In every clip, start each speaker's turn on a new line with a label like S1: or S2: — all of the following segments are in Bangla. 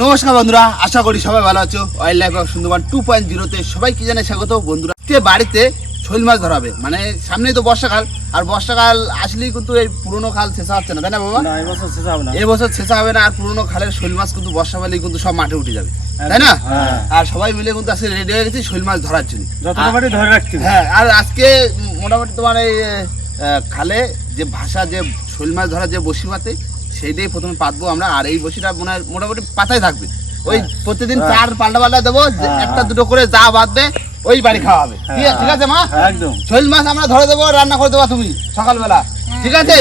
S1: নমস্কার বন্ধুরা আশা করি সবাই ভালো আছো। Wildlife of Sundarban two point জিরোতে সবাই কি জানে স্বাগত। বন্ধুরা বাড়িতে শৈল মাছ ধরা হবে। মানে সামনেই তো বর্ষাকাল আর বর্ষাকাল আসলেই কিন্তু এই পুরোনো খাল শেষা হচ্ছে না তাই না বাবা?
S2: এবছর শেষ হবে না।
S1: এই বছর শেষা হবে না আর পুরোনো খালের শৈল মাছ কিন্তু বর্ষা বর্ষাকালেই কিন্তু সব মাঠে উঠে যাবে। তাই না?
S2: হ্যাঁ।
S1: আর সবাই মিলে কিন্তু আজকে রেডি হয়ে গেছি শৈল মাছ ধরার জন্য।
S2: ধরে
S1: হ্যাঁ আর আজকে মোটামুটি তোমার এই খালে যে ভাষা যে শৈল মাছ ধরার যে বসি পাতে সেইটাই প্রথমে পাতবো আমরা আর এই বসিটা মনে হয় মোটামুটি পাতায় থাকবে। ওই প্রতিদিন
S2: হ্যাঁ।
S1: চার পাল্টা পাল্টা দেবো
S2: হ্যাঁ।
S1: একটা দুটো করে যা বাঁধবে ওই বাড়ি খাওয়া হবে। ঠিক আছে- ঠিক আছে মা?
S2: একদম।
S1: শৈল মাছ আমরা ধরে দেবো রান্না করে দেবো তুমি সকালবেলা। ঠিক আছে?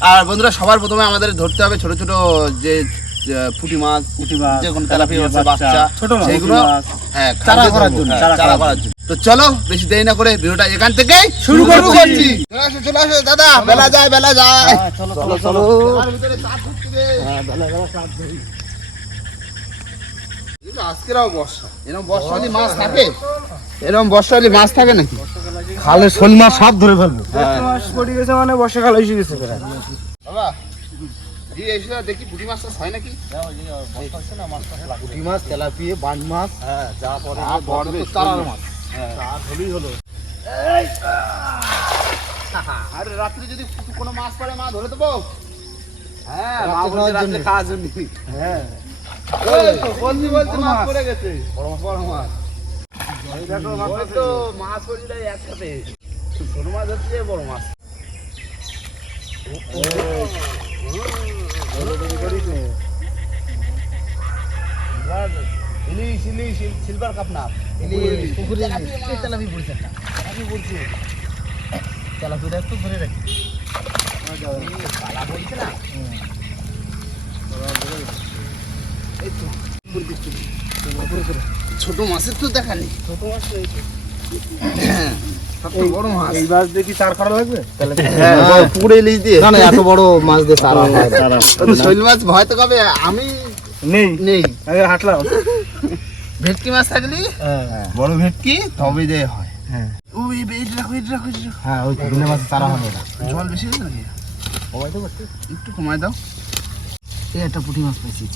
S1: আর বন্ধুরা সবার প্রথমে আমাদের ধরতে হবে ছোট ছোট যে পুঁটি মাছ
S2: পুঁটি মাছ,
S1: যে কোনো তেলাপিয়া
S2: বাচ্চা,
S1: বাচ্চা
S2: ছোট
S1: সেইগুলো হ্যাঁ
S2: চারা করার জন্য,
S1: হ্যাঁ,
S2: চারা করার
S1: জন্য। তো চলো বেশি দেরি না করে ভিডিওটা এখান থেকেই শুরু করব করছি। চলে আসো চলে আসো দাদা বেলা যায় বেলা যায়।
S2: হ্যাঁ, চলো চলো চলো
S1: আমার ভিতরে চার ঢুকছে রে। এই যে আজকেরাও বর্ষা। এরকম মাছ থাকে। এরকম মাছ থাকে নাকি?
S2: খালে শোল মাছ সব ধরে ফেলব।
S1: হ্যাঁ।
S2: মাছ পড়ে গেছে মানে বর্ষাকাল এসে গেছে
S1: বাবা দেখি পুঁটি মাছ টাছ হয় নাকি?
S2: পুঁটি মাছ তেলাপিয়া বান মাছ। হ্যাঁ যা পরে
S1: যা মাছ।
S2: হলেই হলো
S1: আরে রাত্রে যদি কোনো মাছ পড়ে মা ধরে দেবো হ্যাঁ মা বলছে রাত্রে খাওয়ার জন্য
S2: হ্যাঁ
S1: তো বলছি বলছি মাছ
S2: মাছ।
S1: পড়ে গেছে বড় বড় মাছ
S2: দেখো
S1: তো মাছ পড়ছিল একসাথে ছোট মাছ হচ্ছে বড় মাছ ইলিশ ইলিশ সিলভার কাপ না। ইলিশ। পুকুরে তেলাপি পড়ছে একটা। তেলাপি পড়ছে তেলাপিটা একটু ধরে রাখি। পালা বলছে না। এই তো ছোট মাছের তো দেখা নেই।
S2: ছোট মাছ রয়েছে
S1: সবচেয়ে বড় মাছ।
S2: এই মাছ চার করা লাগবে?
S1: হ্যাঁ। পুকুরে ইলিশ দিয়ে।
S2: না না এত বড় মাছ দিয়ে তারা
S1: ও শৈল মাছ ভয় তো কবে? আমি
S2: নেই।
S1: নেই।
S2: হাঁটলাম।
S1: ভেটকি মাছ থাকলে?
S2: হ্যাঁ।
S1: বড় ভেটকি তবে যে হয়।
S2: হ্যাঁ।
S1: ও এই এই রাখো এটা রাখো। এটা
S2: হ্যাঁ ওই বিলে মাছ চারা হবে না।
S1: জল বেশি হয়েছে নাকি? একটু। কমায় দাও।
S2: এই একটা পুঁটি মাছ পাইছি।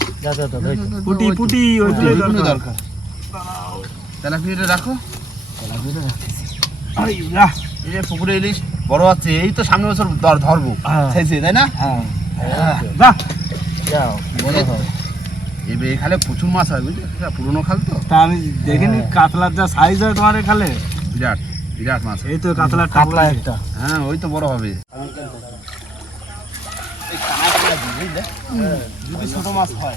S1: পুটি পুটি
S2: ওইগুলোই
S1: দরকার। তেলাপিয়াটা রাখো। এই পুকুরে ইলিশ বড় আছে এই তো সামনে বছর ধর- ধরবো।
S2: হ্যাঁ।
S1: তাই না?
S2: হ্যাঁ। যা। যাও বড় হয়।
S1: এবার এই খালে প্রচুর মাছ হয় বুঝলি? পুরোনো খাল তো।
S2: তা আমি দেখিনি কাতলার যা সাইজ হয় তোমার এখানে
S1: বিরাট বিরাট মাছ।
S2: এই তো কাতলার কাতলা একটা।
S1: হ্যাঁ ওই তো বড় হবে।
S2: যদি ছোট মাছ হয়।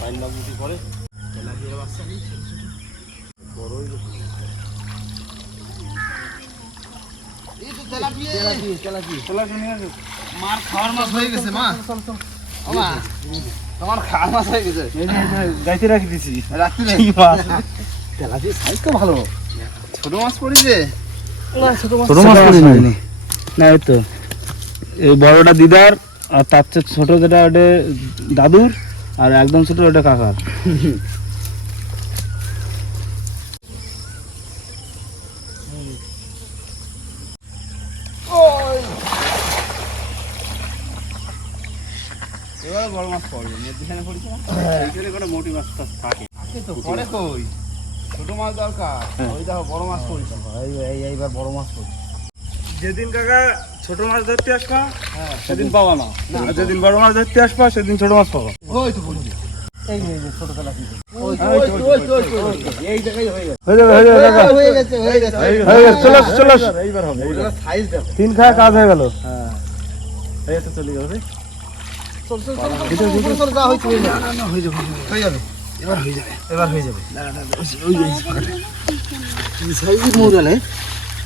S1: মার খাওয়ার মাছ হয়ে গেছে মা। তোমার খাওয়ার মাছ হয়ে গেছে।
S2: গাইতে রাখি দিছি।
S1: রাত্রিরে
S2: মাছ তেলাপি সাইজ তো ভালো।
S1: ছোট মাছ পড়েছে?
S2: ছোট মাছ পড়িনি। না এই তো। এই বড়টা দিদার আর তার চেয়ে ছোট যেটা ওটা দাদুর আর একদম ছোট ওটা কাকার
S1: এবার বড় মাছ পড়বে মধ্যখানে পড়ছে না এইখানে কোনো মোটি মাছ টাছ থাকে থাকে তো পরে কই ছোট মাছ দরকার ওই দেখো বড় মাছ পড়ছে
S2: এইবার বড় মাছ পড়ছে যেদিন কাকা ছোট মাছ ধরতে আসবা সেদিন পাবা। না যেদিন বড় মাছ ধরতে আসবা সেদিন ছোট মাছ পাবা
S1: ওই তো পড়ছে
S2: এই যে ছোট। এই জায়গায় হয়ে গেছে। হয়ে হয়ে
S1: হয়ে গেছে হয়ে গেছে।
S2: হয়ে গেছে চলো চলো এইবার হবে
S1: সাইজ দেখো।
S2: তিন খায় কাজ হয়ে গেল। হ্যাঁ। এই তো চলে যাবে
S1: চল চল চল চল। চল যা হইছে হয়ে যাবে না না হয়ে যাবে। হয়ে যাবে। এবার হয়ে যাবে।
S2: এবার হয়ে যাবে।
S1: না না ওই যে- ওই যে কি সাইজের মৌজালে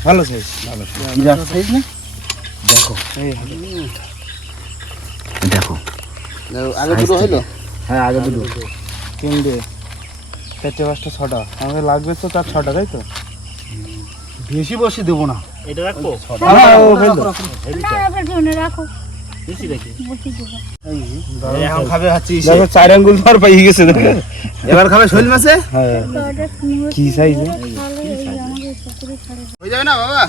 S2: ভালো সাইজ ভালো
S1: বিরাট সাইজ না
S2: দেখো।
S1: দেখো। আগে দুটো হইল
S2: হ্যাঁ আগে দুটো। তিনটে। চারটে পাঁচটা ছটা। আমাকে লাগবে তো তার ছটা তাই তো?
S1: বেশি বসে দেবো না।
S3: এটা
S2: হ্যাঁ,
S3: রাখো দেবো
S1: এখন খাবে হচ্ছে
S2: দেখো চার আঙ্গুল ধর পাই গেছে
S1: এবার খাবে শৈল মাছে?
S2: হ্যাঁ। কি সাইজ
S1: হয়ে যাবে না বাবা?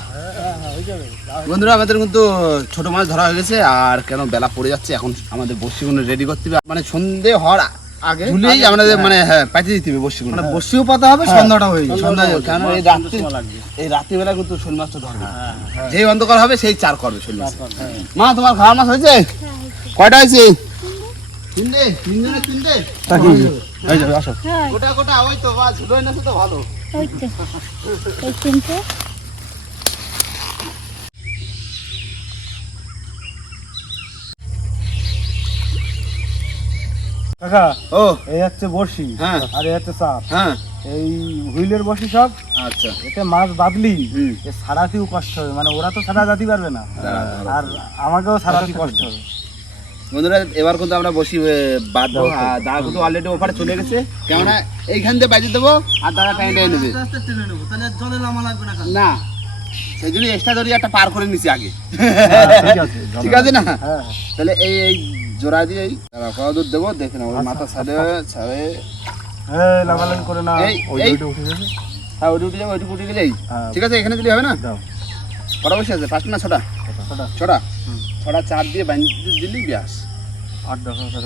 S1: বন্ধুরা আমাদের কিন্তু ছোট মাছ ধরা হয়ে গেছে আর কেন বেলা পড়ে যাচ্ছে এখন আমাদের বসিগুলো রেডি করতে হবে। মানে সন্ধে হওয়ার আগে? ঝুলেই আমাদের মানে হ্যাঁ পাইতে দিতে হবে বসিগুলো।
S2: মানে বসিও পাতা হবে সন্ধ্যাটা হয়ে যাবে।
S1: সন্ধ্যা কেন এই রাত্রি এই রাত্রিবেলা কিন্তু শোল মাছটা ধরবে যেই অন্ধকার হবে সেই চার করবে শোল মাছ। মা তোমার খাওয়ার মাছ হয়েছে? কয়টা হয়েছে? তিনটে তিনটে।
S2: হয়ে যাবে। আসো।
S1: গোটা গোটা ওই তো বা ঝুলো এনেছে তো ভালো।
S3: ওই তো। এই তিনটে।
S2: কাকা
S1: ও।
S2: এই হচ্ছে বড়শি
S1: হ্যাঁ।
S2: আর এই হচ্ছে চাপ
S1: হ্যাঁ।
S2: এই হুইলের বসি সব
S1: আচ্ছা।
S2: এতে মাছ বাদলি। সারাতেও কষ্ট হবে মানে ওরা তো সারা জাতি পারবে না। আর আমাকেও সারাতে কষ্ট হবে।
S1: বন্ধুরা এবার কিন্তু আমরা বসি বাঁধবো। আর কিন্তু অলরেডি ওপারে চলে গেছে। কেননা এইখান দিয়ে বাজিয়ে দেবো আর দাদা টাইমটাই নেবে
S2: তাহলে জলে নামা লাগবে না
S1: না সেই জন্য এক্সট্রা দড়ি একটা পার করে নিছি আগে।
S2: ঠিক আছে
S1: না?
S2: হ্যাঁ।
S1: তাহলে এই এই জোড়া দিয়ে এই দাঁড়া, কত দূর দেবো দেখে না ওই মাথা ছাড়ে
S2: লাগালাগি করে না। ওই
S1: এই।
S2: ওইটা উঠে যাবে।
S1: হ্যাঁ ওইটুকু যাব ওইটুকু উঠে গেলেই।
S2: হ্যাঁ।
S1: ঠিক আছে এখানে দিলে হবে না? কটা বসে আছে? পাঁচটা না ছটা?
S2: ছটা।
S1: ছটা। ছটা? চার দিয়ে ব্যাস।
S2: আট দশ হাজার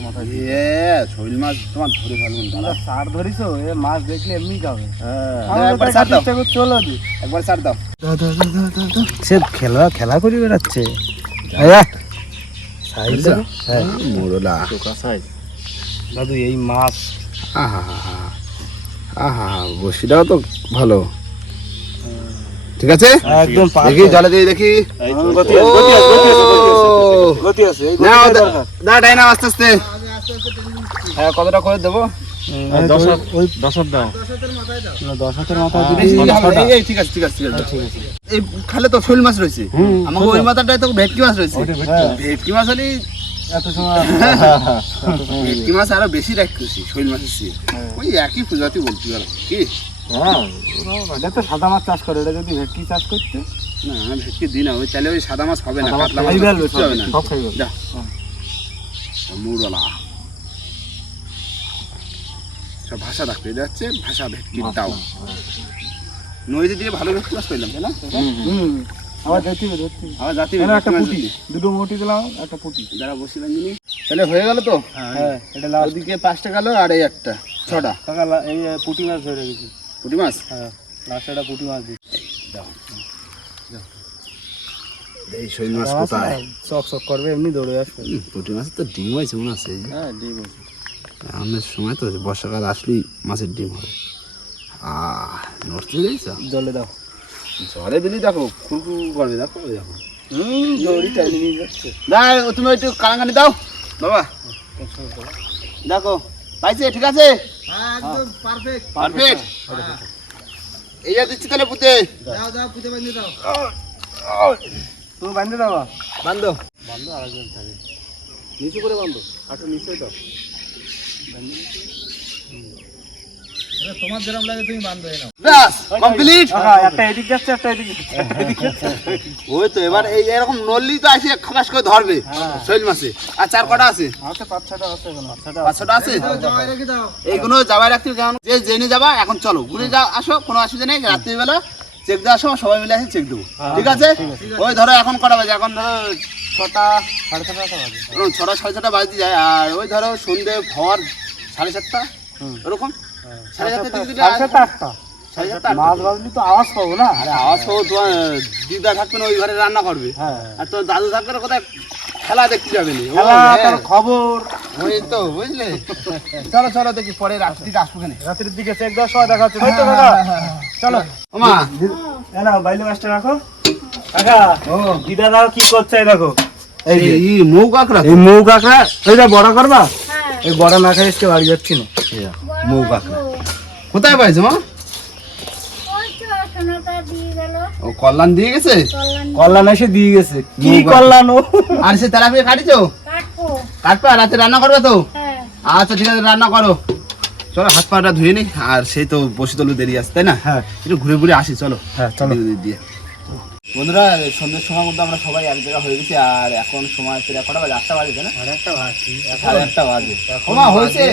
S1: শৈল মাছ তোমার ধরে ফেলবেন দাদা
S2: তোমরা সার ধরিছো এ মাছ দেখলে এমনি খাবে।
S1: হ্যাঁ। একবার দাও।
S2: চলো
S1: একবার ছাড় দাও।
S2: সে খেলা খেলা করে বেড়াচ্ছে। হ্যাঁ
S1: মোরলা।
S2: দাদু এই মাছ।
S1: আহা আহা বসিটাও তো ভালো। ঠিক আছে?
S2: একদম
S1: দেখি জলে দিয়ে দেখি।
S2: গতি আছে
S1: না আস্তে আস্তে। হ্যাঁ কতটা করে দেবো? এই, খালে তো শৈল মাছ রয়েছে। আমাকে ওই মাথাটায় তো ভেটকি মাছ রয়েছে।
S2: ভেটকি মাছ।
S1: হলে
S2: এত সময়
S1: ভেটকি মাছ আরও বেশি রাখতেছি শৈল মাছের চেয়ে
S2: হ্যাঁ।
S1: ওই একই প্রজাতি বলতে পারো কি?
S2: এটা তো সাদা মাছ চাষ করে এটা যদি ভেটকি চাষ করতে
S1: না আমি ভেটকি দিই না ওই তাহলে ওই সাদা মাছ হবে না কাতলা মাছ হবে মুরলা সব ভাষা রাখবে এটা হচ্ছে ভাষা। ভেটকির দাও নদীতে দিয়ে ভালো ভেটকি মাছ পেলাম তাই না?
S2: আবার।
S1: আবার জাতি
S2: একটা দুটো মুটি দিলাম একটা পুঁটি।
S1: যারা বসিলাম যিনি তাহলে হয়ে গেল তো?
S2: হ্যাঁ এটা লাস্ট
S1: ওদিকে পাঁচটা গেল আর এই একটা ছটা।
S2: কাকা লা- এই পুঁটি মাছ ধরে গেছি
S1: পুঁটি মাছ?
S2: হ্যাঁ লাস্টে একটা পুঁটি মাছ দিচ্ছি।
S1: এই শৈল মাছ কোথায়?
S2: চক চক করবে এমনি দৌড়ে আসবে।
S1: পুঁটি মাছ তো ডিম হয়েছে মনে আছে
S2: হ্যাঁ ডিম আছে
S1: আমের সময় তো বর্ষাকাল আসলেই মাছের ডিম হয় আহ নড়তে
S2: জলে দাও।
S1: জলে দিলি দেখো খুরখু করবে দেখো দেখো। দাও তুমি একটু কানাকানি দাও। বাবা দেখো পাইছে ঠিক আছে?
S2: পারফেক্ট
S1: পারফেক্ট এই দিচ্ছি তাহলে পুঁতে।
S2: দাও দাও পুঁতে দাও। তুমি বাঁধে দাও। বান্ধো আরেকজন থাকে। নিচু করে বান্ধো কাটো নিচে দাও। তোমার যেরকম লাগে তুমি বান্ধো নাও।
S1: ব্যাস কমপ্লিট
S2: একটা এদিক যাচ্ছে একটা এদিক
S1: ওই তো এবার এই এরকম নললি তো আসে খালাস করে ধরবে
S2: হ্যাঁ।
S1: শৈল মাছে আর চার কটা আছে?
S2: আছে পাঁচ ছটা আছে এখন ছটা
S1: আছে।
S2: জামাই রেখে দাও।
S1: এইগুলো যাবার রাখতে কেমন যে জেনে যাবা এখন চলো। ঘুরে যা আসো কোনো অসুবিধা নেই রাত্রিবেলা চেক দেওয়ার সময় সবাই মিলে আসে চেক দেবো।
S2: হ্যাঁ,
S1: ঠিক আছে। ওই ধরো এখন কটা বাজে? এখন ধরো ছটা
S2: সাড়ে ছটা বাজে।
S1: ছটা সাড়ে ছটা বাজতে যায় আর ওই ধরো সন্ধে ভর সাড়ে সাতটা
S2: হুম।
S1: এরকম সাড়ে
S2: সাড়ে সাতটা আটটা।
S1: সাড়ে সাতটা
S2: মাছ বাজলি তো আওয়াজ পাবো না?
S1: আরে আওয়াজ হব তোমার দিদা থাকবে না ওই ঘরে রান্না করবে।
S2: হ্যাঁ।
S1: আর তোর দাদু থাকবে না কোথায় খেলা দেখতে যাবে
S2: তার খবর।
S1: ওই তো বুঝলে? চলো চলো দেখি পরে রাত্রি আসব কেন।
S2: রাত্রির দিকে চেক দেওয়ার সময় দেখা হচ্ছে। তাই চলো।
S1: ওমা
S2: এ বাইলে মাছটা রাখো কাকা।
S1: ও
S2: দিদা দাও কি করছে দেখো।
S1: এই এই মৌ কাকড়া
S2: এই মৌ কাঁকড়া এইটা বড় করবা?
S3: হ্যাঁ।
S2: এই বড় না খাই আজকে বাড়ি যাচ্ছি না।
S1: মৌ কাকড়া কোথায় পাইছো মা?
S3: ওই তো সোনাটা দিয়ে গেল।
S1: ও কল্যাণ দিয়ে গেছে?
S3: কল্যাণ
S2: কল্যাণ এসে দিয়ে গেছে। কি কল্যাণ ও?
S1: আর সে তেলাপিয়া কাটিছো?
S3: কাটবো।
S1: রাতে রান্না করবে তো?
S3: হ্যাঁ।
S1: আচ্ছা ঠিক আছে রান্না করো। চলো হাত পাটা ধুয়ে নি। আর সেই তো বসে তলু দেরি আছে তাই না?
S2: হ্যাঁ।
S1: একটু ঘুরে ঘুরে আসি চলো।
S2: হ্যাঁ চলো।
S1: দিয়ে দিয়ে। বন্ধুরা সন্ধ্যের সময় মধ্যে আমরা সবাই এক জায়গা হয়ে গেছি আর এখন সময় প্রায় কটা বাজে? আটটা বাজে না? সাড়ে আটটা বাজে। ওমা হয়েছে?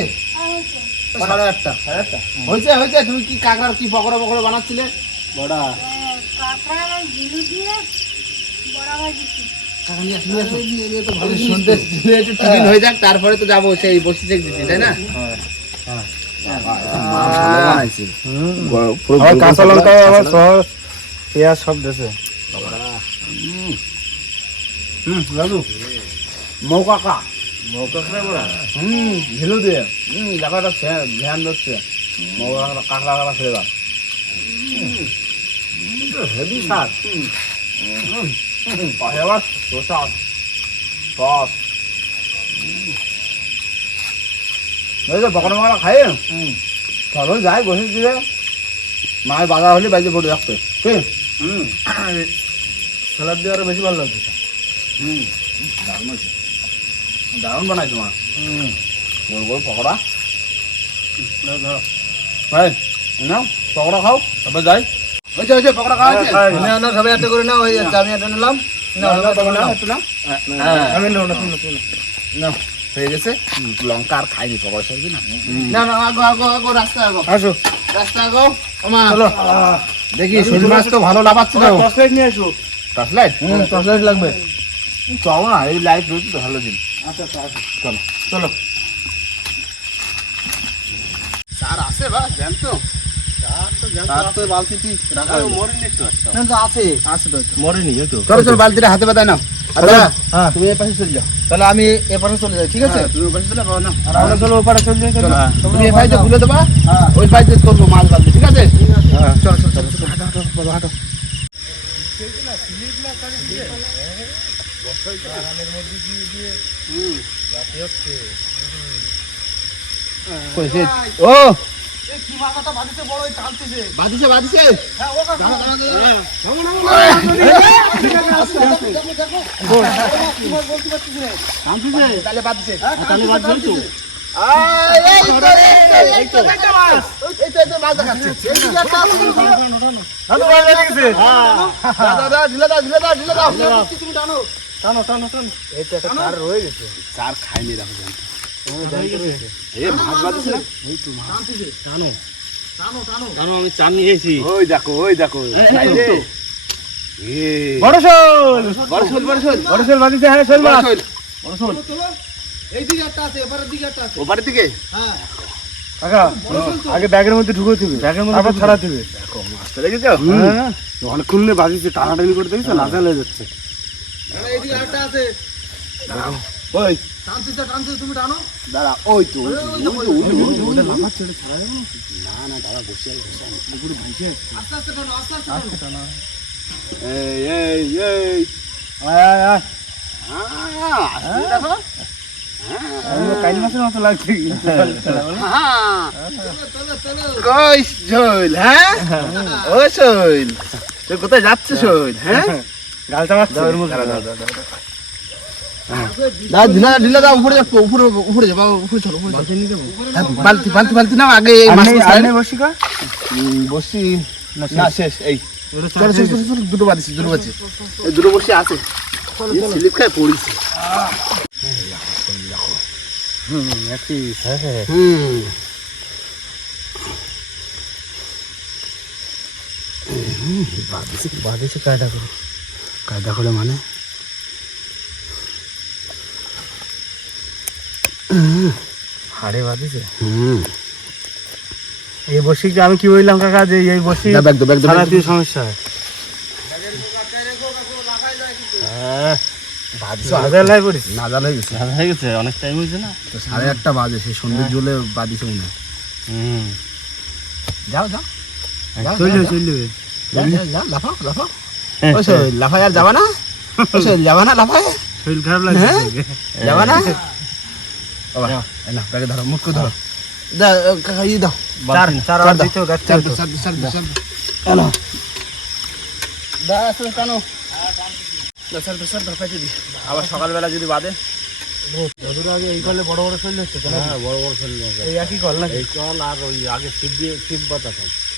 S1: সাড়ে আটটা। সাড়ে আটটা? হয়েছে হয়েছে? তুমি কি কাঁকড়ার কি পকোড়া পকোড়া বানাচ্ছিলে?
S2: বড়া।
S3: হ্যাঁ
S1: হয়ে তারপরে তো যাব সেই বসি চেক দিতে তাই না?
S2: কাঁচা লঙ্কা। আবার পেঁয়াজ সব দেছে হুম দাদু
S1: মৌকা কা
S2: মৌকা খারাপ ওরা
S1: হুম ঝিলু দিয়ে। হুম জায়গাটা ধ্যান দিচ্ছে মৌকা কাঁকড়া কাঁকড়া ফেলে দাও।
S2: হেভি স্বাদ।
S1: পাশে আবার শসা সস। খাই। চলো যাই বসে দিয়ে মায়ের বাজার হলে বাড়িতে পড়ে রাখতে ঠিক?
S2: হুম। স্যালাড দিয়ে আরও বেশি ভালো লাগছে।
S1: হুম। দারুণ হয়েছে। দারুণ বানাই তোমার
S2: হুম।
S1: গোল গোল পকোড়া। ভাই নাও পকোড়া খাও তারপর যাই। হয়েছে হয়েছে পকোড়া খাওয়া হয়েছে?
S2: না না সবাই একটা করে নাও ওই আমি নিলাম।
S1: হ্যাঁ,
S2: আমি নেব না তুমি তুমি
S1: নাও, হয়ে গেছে। লঙ্কা আর খাইনি পকোড়া সবজি না? না না আগো আগো আগো রাস্তা আগো।
S2: আসো।
S1: রাস্তা আগো ওমা।
S2: চলো।
S1: দেখি শোল মাছ তো ভালো লাভাচ্ছে না
S2: টর্চ লাইট নিয়ে আসো
S1: লাইট?
S2: টর্চ লাইট লাগবে।
S1: চলো না এই লাইট রয়েছে তো ভালো
S2: আচ্ছা আচ্ছা
S1: চলো
S2: চলো।
S1: স্যার আছে বা জান তো আচ্ছা, চলে
S2: যাই ঠিক আছে?
S1: হ্যাঁ,
S2: হ্যাঁ।
S1: তুমি এ পাইতে খুলে দেবা ওই পাইতে করব মাছ ঠিক আছে? হাটো হাটো হাটো। ও বাঁধিছে বাঁধিছে তাহলে বাঁধিছে তাহলে বাঁধছে ঢিলে দাও ঢিলে দাও ঢিলে দাও
S2: তুমি জানো টানো টানো একটা রয়ে গেছে।
S1: চার খাইনি রাখো জান।
S2: রয়ে
S1: এ মাছ বাদিছে না?
S2: টানো। টানো টানো। টানো আমি চান নিয়ে
S1: ওই দেখো ওই দেখো এ
S2: বড় শোল
S1: বড় শোল বড় শোল
S2: বড় শোল বাদিতে হ্যাঁ শোল
S1: বড়
S2: মাছ বড় শোল এই দিকে একটা আছে এবারের দিকে একটা আছে।
S1: ওপারের দিকে?
S2: হ্যাঁ। কাকা আগে ব্যাগের মধ্যে ঢুকে দিবে। ব্যাগের মধ্যে আবার ছাড়া দিবে।
S1: দেখো মাছটা দেখেছ
S2: হ্যাঁ অনেকক্ষণ বাজিছে টানাটানি করে দেখছ লাজা লেগে যাচ্ছে।
S1: ওই
S2: তুমি টানো
S1: দাঁড়া ওই তো। না না দাঁড়া বসে আছে, বসে
S2: আস্তে আস্তে টানো আস্তে আস্তে টানো
S1: এই এই এই
S2: আয় আয় আয়
S1: দেখো
S2: কাইল মাছের মতো লাগছে
S1: হ্যাঁ কই শৈল হ্যাঁ ও শৈল তুই কোথায় যাচ্ছে শৈল হ্যাঁ
S2: গালটা মাছ
S1: দাঁড়া, দাঁড়া, দাঁড়া, দাঁড়া। দাও ঢিলা ঢিলা দাও উপরে যাও উপরে উপরে যাও উপরে চলো উপরে চলো। হ্যাঁ, বালতি বালতি বালতি নাও আগে এই মাছ
S2: বসি কা
S1: বসি। না শেষ। এই। চলো চলো চলো, দুটো বাদিছি দুটো বাদিছি এই দুটো বসি আছে। স্লিপ খায় পড়িছে। হুম
S2: বাদিছে কায়দা করে।
S1: কায়দা করে মানে?
S2: হাড়ে বাঁধিছে?
S1: হুম।
S2: এই বসিকে আমি কি বললাম কাকা যে এই বসি সমস্যা হয়। হ্যাঁ। অনেক টাইম হয়েছে
S1: সাড়ে আটটা বাজে সেই হ্যাঁ। যাও যাও।
S2: চলবে
S1: লাফাও লাফাও। ও শৈল লাফাই আর যাবা না ও শৈল যাবা না লাফাই
S2: শরীর খারাপ
S1: হ্যাঁ? যাবা না বাবা না ব্যাগে ধরো মুখ ধরো দাও কাকা ই দাও
S2: চার চার
S1: চার
S2: দিতে গাছ
S1: চার চার চার চার দাও। এনো। আসো, টানো। দাও, চার দাও, চার দাও, পাইতে দি। আবার সকালবেলা যদি বাদে
S2: যদুর আগে এই কলে বড় বড় শৈল হচ্ছে হ্যাঁ বড় বড় শৈল এই একই কল না এই কল আর ওই আগে শিব দিয়ে শিব বাতাতাম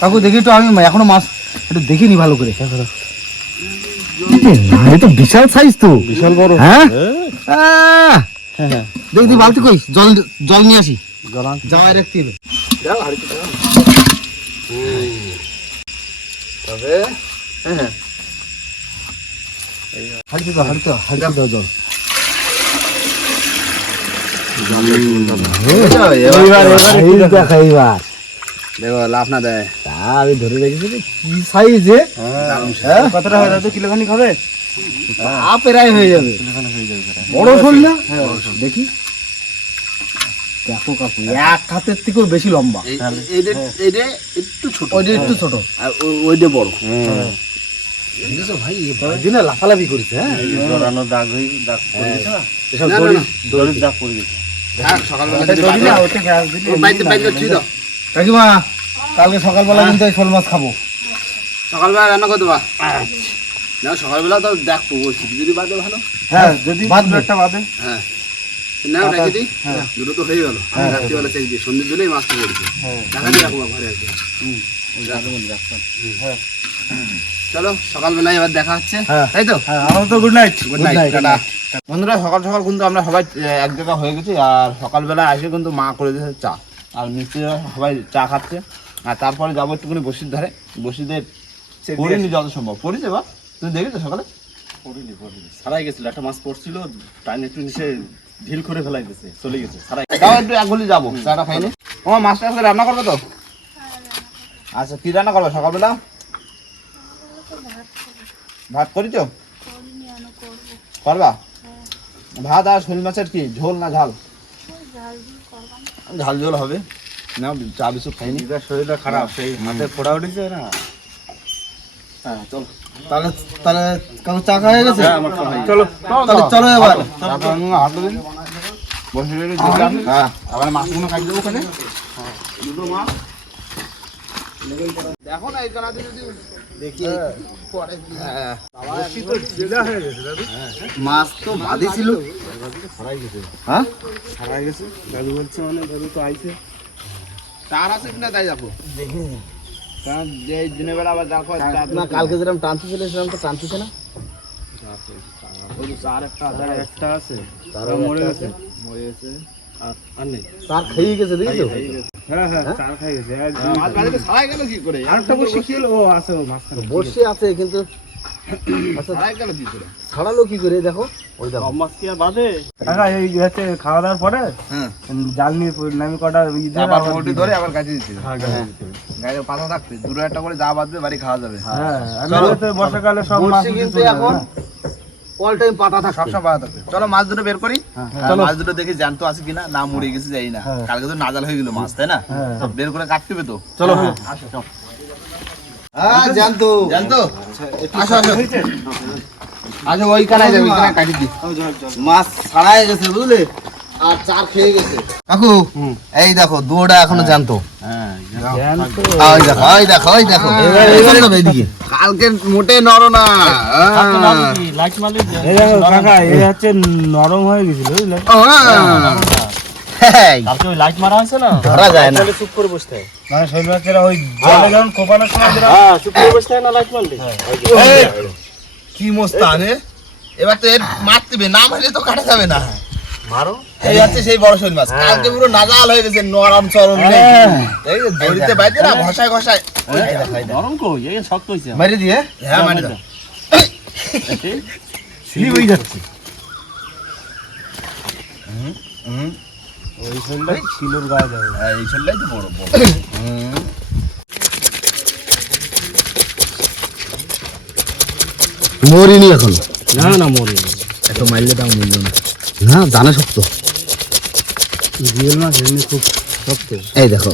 S4: কাকু দেখি তো আমি এখনও মাছ একটু দেখিনি ভালো করে এটা বিশাল সাইজ তো
S5: বিশাল বড়
S4: হ্যাঁ?
S5: হ্যাঁ।
S4: দেখি বালতি কই? জল জল নিয়ে আসি।
S5: জল
S4: যাওয়ার একটি
S1: দাও আর কি দাও তবে
S4: হ্যাঁ, হ্যাঁ। হালকা দাও হালকা দাও জল। আমি কি সাইজে
S1: হ্যাঁ,
S4: হ্যাঁ।
S2: কতটা হয় কিলোখানি
S4: খাবে প্রায় হয়ে যাবে। কিলোখানি হয়ে যাবে। বড় শোল না? দেখি। দেখো কাকু এক হাতের থেকেও বেশি লম্বা।
S1: এইটা এইটা একটু ছোট।
S4: ওইটা একটু ছোট।
S1: আর ওইটা বড়।
S4: ভাই দিনে লাফালাফি করেছে হ্যাঁ?
S5: জড়ানো দাগ হয়ে দাগ পড়ে গেছে না?
S4: এসব দড়ি
S5: দড়ির দাগ পড়ে গেছে।
S1: হ্যাঁ
S4: কাকিমা কালকে সকালবেলা কিন্তু শোল মাছ খাব।
S1: সকালবেলা রান্না করে দেবা না সকালবেলা তো দেখব বলছি যদি বাদে ভালো।
S2: হ্যাঁ যদি
S4: বাঁধবে।
S2: একটা বাদে।
S1: হ্যাঁ। নাও রেখে দিই দুটো তো হয়ে গেল। রাত্রিবেলা চেক দিই। সন্ধ্যের জন্যই মাছটা পড়েছে দেখা দিয়ে রাখব ঘরে আছে। চলো সকালবেলায় এবার দেখা হচ্ছে।
S4: হ্যাঁ।
S1: তাই তো?
S2: হ্যাঁ আমার তো good night
S1: good night tata. বন্ধুরা সকাল সকাল কিন্তু আমরা সবাই এক জায়গা হয়ে গেছি। আর সকালবেলা এসে কিন্তু মা করে দিয়েছে চা। আর মিস্ত্রিরা সবাই চা খাচ্ছে। আর তারপরে যাব একটুখানি বসির ধারে বসিতে পড়িনি যত সম্ভব। পড়িছে বা? তুমি দেখেছ সকালে?
S5: সারাই গেছিল একটা মাছ পড়ছিল টাইম একটু নিচে ঢিল করে ফেলাই দিয়েছে চলে গেছে সারাই
S1: তাও একটু এক গলি যাব চাটা খাইনি? ও মাছটা আজকে রান্না করবে তো? আচ্ছা কি রান্না করবে সকালবেলা? ভাত করিছো? করবা? ভাত আর শোল মাছের কি ঝোল না ঝাল? ঝাল ঝোল হবে। না চা বিস্কুট খাইনি।
S2: শরীরটা খারাপ সেই হাতে ফোড়া উঠেছে না?
S1: হ্যাঁ চল।
S4: তাহলে তাহলে কাকু চা খাওয়া হয়ে গেছে?
S2: চলো
S4: তাহলে চলো এবার।
S1: হ্যাঁ আবার মাছগুলো খাই দেবো ওখানে। দুটো মাছ দেখো না এই কানাতে যদি দেখি। পরে কি হ্যাঁ।
S4: মাছ তো বাদি ছিল। হ্যাঁ?
S2: হারাই গেছে। দাদু বলছে মানে দাদু তো আইছে।
S1: চার আছে কিনা তাই যাব দেখো
S4: কালকে যেরকম টানতে ছিল সেরকম তো না?
S2: গেছে।
S4: দেখি
S2: হ্যাঁ? হ্যাঁ, হ্যাঁ। বসে আছে
S4: কিন্তু আচ্ছা
S1: ছাড়াই গেল কি করে
S4: ছাড়ালো কি করে? দেখো ওই দেখো।
S5: সব মাছ কি আর বাদে?
S2: কাকা এই হচ্ছে খাওয়া দাওয়ার পরে
S1: হ্যাঁ।
S2: জাল নিয়ে নামি কটা
S1: আবার
S2: আবার
S1: মোটি ধরে আবার কাছে দিচ্ছিল
S2: হ্যাঁ, গাছে দিতে হবে।
S1: গায়ে পাতা থাকতে দুটো একটা করে যা বাঁধবে বাড়ি খাওয়া যাবে।
S2: হ্যাঁ আর নাহলে তো বর্ষাকালে সব মাছ
S4: কিন্তু এখন অল টাইম পাতা থাকে
S1: সবসময় পাতা থাকবে। চলো মাছ দুটো বের করি।
S2: হ্যাঁ,
S1: মাছ দুটো দেখি জ্যান্ত আছে কিনা না মরে গেছে যাই না।
S2: হ্যাঁ।
S1: কালকে তো নাজাল হয়ে গেল মাছ তাই না?
S2: হ্যাঁ।
S1: বের করে কাটতে হবে তো।
S4: চলো।
S1: আসো চল।
S4: হ্যাঁ জানতো।
S1: জ্যান্ত আসো আসো। ওই যাবে ওই কাটি দি
S4: মাছ ছাড়াই গেছে বুঝলে? আর চার খেয়ে গেছে। কাকু এই দেখো দুটা এখনও জানতো।
S1: হ্যাঁ
S2: জ্যান্ত।
S4: ওই দেখো ওই দেখো ওই দেখো। এখানে যাবে এদিকে।
S1: কালকে মোটে নর না।
S5: লাইট মারলে?
S2: এই দেখো কাকা এ হচ্ছে নরম হয়ে গেছিল বুঝলে?
S4: হ্যাঁ,
S5: কালকে ওই লাইট মারা হয়েছে না?
S4: ধরা যায় না।
S5: চুপ করে বসতে হয়।
S2: মানে শৈল মাছেরা ওই জলে যখন কোপানোর সময়
S5: হ্যাঁ চুপ করে বসতে হয়। না লাইট মারলে
S1: কি মস্তান? এবার তো এর মারতে হবে না মারলে তো কাটা যাবে না।
S5: মারো।
S1: এই হচ্ছে সেই বড় শৈল মাছ। কালকে পুরো নাজাল হয়ে গেছে নরম চরম নেই। এই দড়িতে বাইতে না ঘষায় ঘষায়।
S5: নরম কই? এই শক্ত হইছে।
S4: মেরে দিয়ে?
S1: হ্যাঁ মানে দাও
S4: স্লিপ হয়ে যাচ্ছে।
S2: ওই শৈলটা শিলুর গায়ে যাবে।
S1: হ্যাঁ, এই শৈলটাই তো বড় বড়।
S4: মরিনি এখন।
S2: না না মরে
S4: এত মাইলে দাম মূল্য না না জানা শক্ত।
S2: জিওল মাছ এমনি খুব শক্ত।
S4: এই দেখো।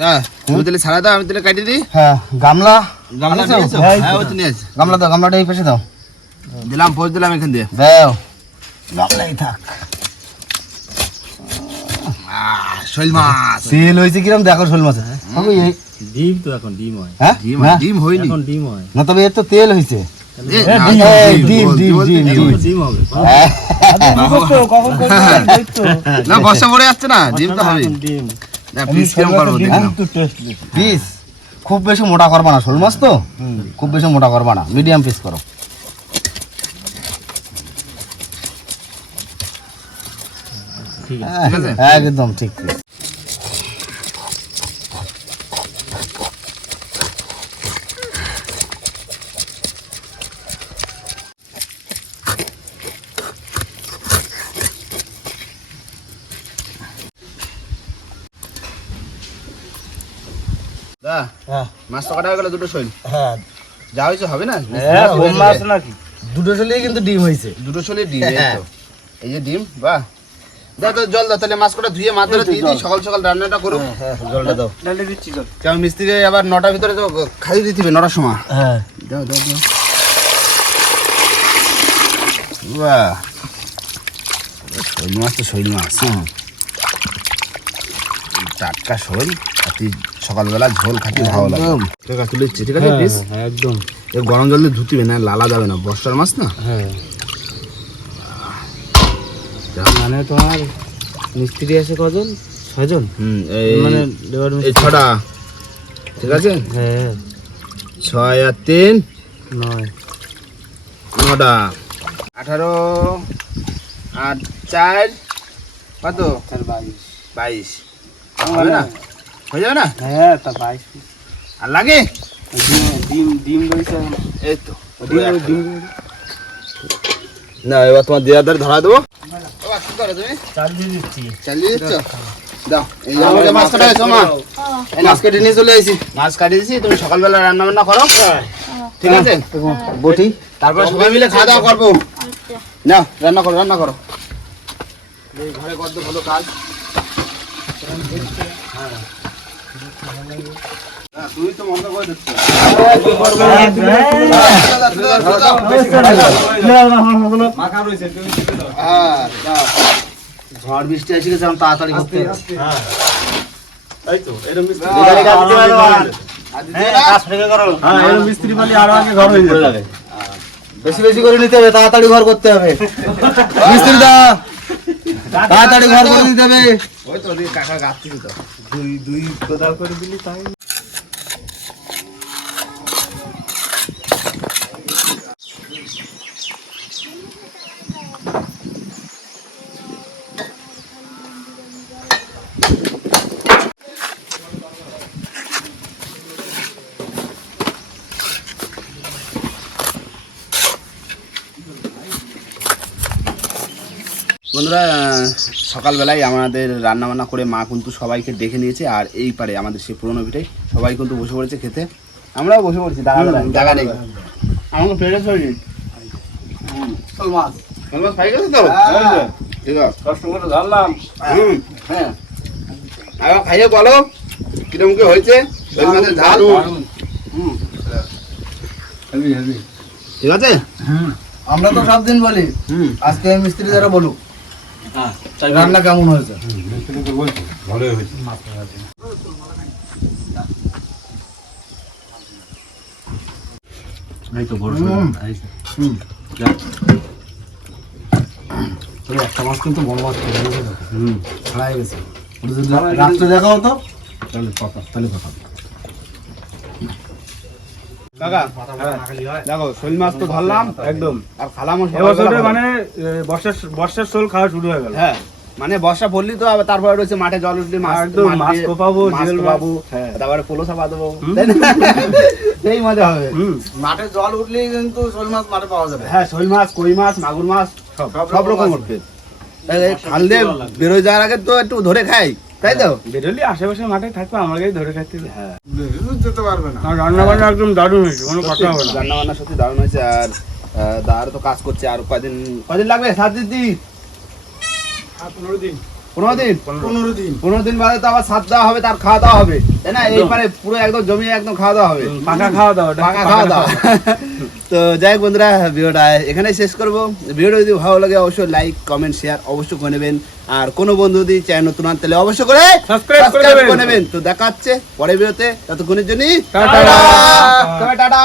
S1: না তুমি তাহলে ছাড়া দাও আমি তাহলে কাটিয়ে দিই?
S4: হ্যাঁ গামলা
S1: গামলা?
S4: হ্যাঁ,
S1: হ্যাঁ ওই তো নিয়ে
S4: গামলা দাও গামলাটা এই পাশে দাও।
S1: দিলাম পোজ দিলাম এখান দিয়ে।
S4: দাও। গামলাই থাক।
S1: শৈল মাছ।
S4: সেল হয়েছে কিরম? দেখো শোল মাছ। এই-
S2: ডিম তো এখন ডিম হয়।
S4: হ্যাঁ?
S1: ডিম? হয়নি।
S2: এখন ডিম হয়।
S4: না তবে এর তো তেল হয়েছে।
S1: না,
S4: এই,
S1: ডিম,
S4: ডিম,
S1: বলতে-
S4: ডিম,
S1: বলতে
S4: ডিম,
S1: ডিম।
S4: ডিম।
S2: ডিম হবে।
S4: হ্যাঁ,
S1: না বর্ষা পড়ে যাচ্ছে না ডিম তো হবে পিস কিরম করব
S4: পিস খুব বেশি মোটা করবা না শোল মাছ তো। খুব বেশি মোটা করবা না মিডিয়াম পিস করো
S2: ঠিক আছে
S4: হ্যাঁ,
S1: ঠিক আছে?
S4: একদম ঠিক। হ্যাঁ।
S1: মাছ হয়ে গেল দুটো শৈল।
S4: হ্যাঁ।
S1: যা হয়েছে হবে না?
S4: হ্যাঁ, মাছ নাকি? দুটো কিন্তু ডিম হয়েছে।
S1: দুটো শৈলের ডিম এই যে ডিম বাহ। জল দাও তাহলে মাছ কটা ধুয়ে মাছ ধরে দিয়ে দিই সকাল সকাল রান্নাটা করুক।
S4: হ্যাঁ জলটা দাও।
S2: ডালে দিচ্ছি জল।
S1: কেমন মিস্ত্রি আবার নটার ভিতরে তো খাইয়ে দিতে হবে নটার সময়।
S4: হ্যাঁ।
S1: দাও দাও দাও। বাহ শৈল মাছ তো শৈল মাছ। হ্যাঁ এই টাটকা শৈল আর তুই সকালবেলা ঝোল খাতে ভালো লাগে। ঠিক আছে তুলে ঠিক আছে
S2: হ্যাঁ একদম।
S1: এ গরম জল দিয়ে ধুতিবে না লালা যাবে না। বর্ষার মাছ না?
S2: হ্যাঁ। মানে তোমার মিস্ত্রি আছে কজন?
S1: এই
S2: মানে লেবার
S1: ছটা। ঠিক আছে?
S2: হ্যাঁ।
S1: ছয় আর তিন?
S2: নয়।
S1: নটা। আঠারো আর চার। কত?
S2: চার বাইশ।
S1: বাইশ। হবে না? হয়ে যাবে না?
S2: হ্যাঁ তা বাইশ।
S1: আর লাগে?
S2: ডিম ডিম রয়েছে
S1: এই তো।
S2: ডিম ডিম।
S1: না এবার তোমার দেওয়ার ধারে দেবো। করো তুমি?
S2: চাল দিয়ে দিচ্ছি।
S1: চালিয়ে দিচ্ছ? দাও এই আমাদের মাছ কাটা হয়েছে মা এই মাছ কেটে নিয়ে চলে এসেছি মাছ কাটিয়ে তুমি সকালবেলা রান্না বান্না করো ঠিক আছে?
S4: বটি।
S1: তারপরে সবাই মিলে খাওয়া দাওয়া করব। না রান্না করো রান্না করো। ঘরে কত ভালো কাজ। হ্যাঁ, তুই তো মন্দ করে দিচ্ছ হ্যাঁ,
S4: ঝড় বৃষ্টি এসে গেছে আমি তাড়াতাড়ি করতে হবে।
S2: তাই তো এরকম মিস্ত্রি
S1: আর দিতে না?
S2: হ্যাঁ এরকম মিস্ত্রি মানে আরও আগে ঘর হয়ে যাবে
S4: বেশি বেশি করে নিতে হবে তাড়াতাড়ি ঘর করতে হবে মিস্ত্রি দা তাড়াতাড়ি ঘর করে দিতে হবে
S1: ওই তো কাকা তো
S2: দুই দুই কোদাল করে দিলি তাই
S1: বন্ধুরা সকালবেলায় আমাদের রান্নাবান্না করে মা কিন্তু সবাইকে ডেকে নিয়েছে আর এই পারে আমাদের সেই পুরোনো পিঠাই। সবাই কিন্তু বসে পড়েছে খেতে। আমরাও বসে পড়েছি দেখা দেখা নেই আমাকে মাছ মাছ গেছে তো? ঠিক আছে
S2: কষ্ট করে ধরলাম।
S1: হুম হ্যাঁ। খাইয়ে বলো কিরম কি হয়েছে? শৈল মাছের ঝাল। হুম। ঠিক আছে?
S4: আমরা তো সব দিন বলি।
S1: হুম।
S4: আজকে মিস্ত্রি দ্বারা বলুক। রান্না কেমন হয়েছে?
S2: এই তো বড়
S4: হুম।
S2: হুম।
S4: একটা মাছ কিন্তু বড় মাছ হুম। ছাড়াই গেছে। রাত্রে দেখাও তো। তাহলে কথা তাহলে কথা
S1: দেখো শৈল মাছ তো ধরলাম
S2: একদম
S1: আর খালামও
S2: এবছরে মানে বর্ষার বর্ষার শোল খাওয়া শুরু হয়ে গেল।
S1: হ্যাঁ মানে বর্ষা পড়লি তো আবার তারপরে রয়েছে মাঠে জল উঠলে মাছ
S2: একদম, মাছ কোপাবো,
S1: মাছ
S2: জিওল
S1: কোপাবো,
S2: হ্যাঁ।
S1: তারপরে পোলো চাপা দেবো। সেই মজা হবে।
S4: মাঠে জল উঠলেই কিন্তু শোল মাছ মাঠে পাওয়া যাবে।
S1: হ্যাঁ শৈল মাছ কই মাছ মাগুর মাছ সব সব রকম উঠবে। খাল দিয়ে বেরোয় যাওয়ার আগে তো একটু ধরে খাই। তাই তো?
S2: বেরোলি আশেপাশে মাঠে থাকবে আমাকেই ধরে খাইতে
S1: হ্যাঁ।
S4: যেতে পারবে না।
S2: আর রান্না বান্না একদম দারুণ হয়েছে কোনো কথা হবে না।
S1: রান্না বান্না সত্যি দারুণ হয়েছে আর দাদার তো কাজ করছে আর কদিন কদিন লাগবে? সাত দিন দিন
S2: পনেরো দিন।
S1: পনেরো দিন?
S4: পনেরো। দিন।
S1: পনেরো দিন বাদে তো আবার সাত দেওয়া হবে তার খাওয়া দাওয়া হবে। তাই না? এই পারে পুরো একদম জমি একদম খাওয়া দাওয়া হবে।
S2: পাকা খাওয়া দাওয়া।
S1: পাকা খাওয়া দাওয়া। তো যাই হোক বন্ধুরা ভিডিওটা এখানে শেষ করব। ভিডিওটা যদি ভালো লাগে অবশ্যই লাইক কমেন্ট শেয়ার অবশ্যই করে নেবেন। আর কোনো বন্ধু যদি চ্যানেল নতুন আন তাহলে অবশ্যই করে
S2: সাবস্ক্রাইব করে
S1: subscribe
S2: নেবেন।
S1: করে নেবেন তো দেখা হচ্ছে পরের ভিডিওতে ততক্ষণের জন্য
S2: টাটা।
S1: টাটা